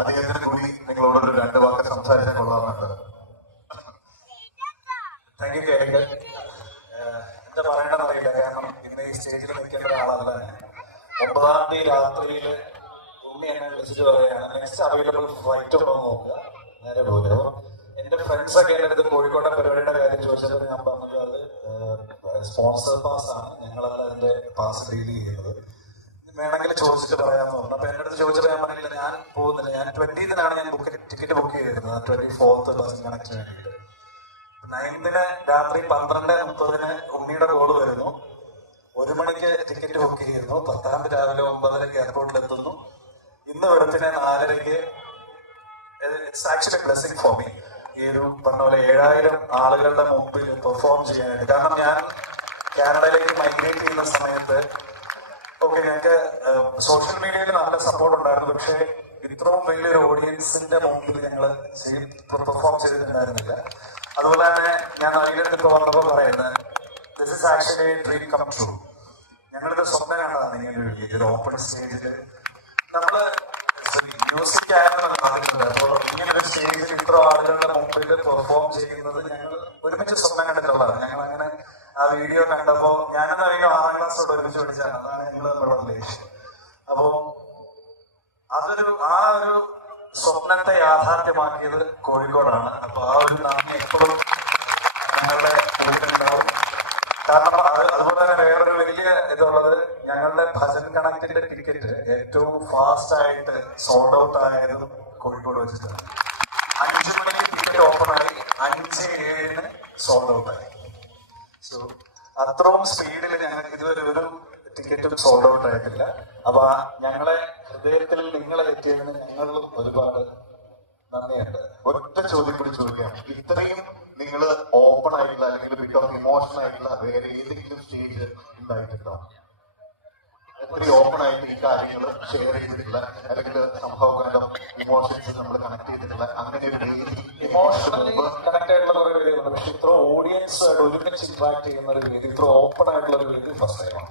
അദ്ദേഹത്തിന് കൂടി നിങ്ങളോടൊരു 2 വാക്ക് സംസാരിച്ചാൽ കൊള്ളാമെന്നുണ്ട്. Thank you Kerala. എന്താ പറയണമെന്നറിയില്ല, കാരണം ഇന്ന് ഈ സ്റ്റേജിൽ നിൽക്കേണ്ട ഒരാളല്ല ഞാൻ. 9-ാം തീയതി രാത്രിയിൽ ഉണ്ണി എന്നെ വിളിച്ചിട്ട് പറയുകയാണ് നെക്സ്റ്റ് അവൈലബിൾ ഫ്ലൈറ്റ് ഉണ്ടോ നോക്കുക, നേരെ പോകുന്നത്. അപ്പോൾ എന്റെ ഫ്രണ്ട്സൊക്കെ എൻ്റെ അടുത്ത് കോഴിക്കോട്ടെ പരിപാടിയുടെ കാര്യം ചോദിച്ചപ്പോൾ ഞാൻ പറഞ്ഞത് അത് സ്പോൺസർ പാസ് ആണ്, ഞങ്ങളല്ല അതിന്റെ പാസ് ഡീൽ ചെയ്യുന്നത്, വേണമെങ്കിൽ ചോദിച്ചിട്ട് പറയാമെന്ന് പറഞ്ഞു. അപ്പൊ എന്റെ അടുത്ത് ചോദിച്ചപ്പോൾ ഞാൻ പറഞ്ഞില്ല, ഞാൻ പോകുന്നില്ല. ഞാൻ 20-നാണ് ഞാൻ ടിക്കറ്റ് ബുക്ക് ചെയ്തിരുന്നത്, 24th ബസ് കണക്റ്റിന് വേണ്ടിയിട്ട്. 9-ന് രാത്രി 12:30 ഉണ്ണിയുടെ കോള് വരുന്നു. 1 മണിക്ക് ടിക്കറ്റ് ബുക്ക് ചെയ്യുന്നു. 10-ാം തീയതി രാവിലെ 9:30 എയർപോർട്ടിൽ എത്തുന്നു. ഇന്ന് വെളുപ്പിനെ 4:30 it's actually blessing for me. ഈ ഒരു പറഞ്ഞ പോലെ 7000 ആളുകളുടെ മുമ്പിൽ പെർഫോം ചെയ്യാനായിട്ട്. കാരണം ഞാൻ കാനഡയിലേക്ക് മൈഗ്രേറ്റ് ചെയ്യുന്ന സമയത്ത് ഓക്കെ ഞങ്ങൾക്ക് സോഷ്യൽ മീഡിയയിൽ നല്ല സപ്പോർട്ട് ഉണ്ടായിരുന്നു, പക്ഷേ ഇത്രയും വലിയൊരു ഓഡിയൻസിന്റെ മുമ്പിൽ ഞങ്ങൾ പെർഫോം ചെയ്തിട്ടുണ്ടായിരുന്നില്ല. അതുപോലെ തന്നെ ഞാൻ അതിലെടുത്ത് വന്നപ്പോൾ പറയുന്നത് this is actually dream come true. ഞങ്ങളിത് സ്വപ്നം കണ്ടതാണ് ഇങ്ങനെ ഒരു ഓപ്പൺ സ്റ്റേജിൽ നമ്മള് മ്യൂസിക് ആയിരുന്നു പറഞ്ഞിട്ടുണ്ട്. അപ്പോൾ ഇങ്ങനെ ഒരു സ്റ്റേജിൽ ഇത്ര ആളുകളുടെ മുമ്പിൽ പെർഫോം ചെയ്യുന്നത് ഞങ്ങൾ ഒരുമിച്ച് സ്വപ്നം കണ്ടിട്ടുള്ളതാണ്. ഞങ്ങൾ അങ്ങനെ ആ വീഡിയോ കണ്ടപ്പോൾ ഞാനെന്ന് അറിയുമ്പോൾ 6ാം ക്ലാസ്സോട് ഒരുമിച്ച് പഠിച്ചാണ്, അതാണ് ഞങ്ങൾ തമ്മിലുള്ള റിലേഷൻ. അപ്പോ ആ ഒരു സ്വപ്നത്തെ യാഥാർത്ഥ്യമാക്കിയത് കോഴിക്കോടാണ്. അപ്പൊ ആ ഒരു നന്ദി എപ്പോഴും ഞങ്ങളുടെ കൂടെയുണ്ടാവും. കാരണം അതുപോലെ തന്നെ വേറൊരു വലിയ ഇതുള്ളത്, ഞങ്ങളുടെ ഭജൻ കണക്റ്റിന്റെ ടിക്കറ്റ് ഏറ്റവും ഫാസ്റ്റ് ആയിട്ട് സോൾഡ് ഔട്ട് ആയതും കോഴിക്കോട് വെച്ചിട്ടാണ്. 5 മണിക്ക് ടിക്കറ്റ് ഓപ്പൺ ആയി 5:07 സോൾഡ് ഔട്ട് ആയി. സോ അത്രയും സ്പീഡിൽ ഞങ്ങൾക്ക് ഇതുവരെ ഒരു ടിക്കറ്റും സോൾഡ് ഔട്ട് ആയിട്ടില്ല. അപ്പൊ ഞങ്ങളെ ഹൃദയത്തിൽ നിങ്ങളെ എത്തിയതിന് ഞങ്ങളിലും ഒരുപാട് നന്ദിയുണ്ട്. ഒറ്റ ചോദ്യം കൂടി ചോദിക്കാം, ഇത്രയും നിങ്ങൾ ഓപ്പൺ ആയിട്ടുള്ള അല്ലെങ്കിൽ ബിക്കം ഇമോഷണൽ ആയിട്ടുള്ള വേറെ ഏതെങ്കിലും സ്റ്റേജ് ഉണ്ടായിട്ടുണ്ടോ? ഇത്രയും ഓപ്പൺ ആയിട്ട് ഈ കാര്യങ്ങൾ ഷെയർ ചെയ്തിട്ടുള്ള അല്ലെങ്കിൽ സംഭവം ഇമോഷൻസ് നമ്മൾ കണക്ട് ചെയ്തിട്ടുള്ള അങ്ങനെ ഒരു വേദി? ഇമോഷണലി കണക്ട് ആയിട്ടുള്ള കുറെ വേദികളുണ്ട്, പക്ഷെ ഇത്ര ഓഡിയൻസ് ഒരുമിച്ച് ഇന്ററാക്ട് ചെയ്യുന്ന ഒരു വേദി, ഇത്ര ഓപ്പൺ ആയിട്ടുള്ള ഒരു വേദി ഫസ്റ്റ് ടൈമാണ്.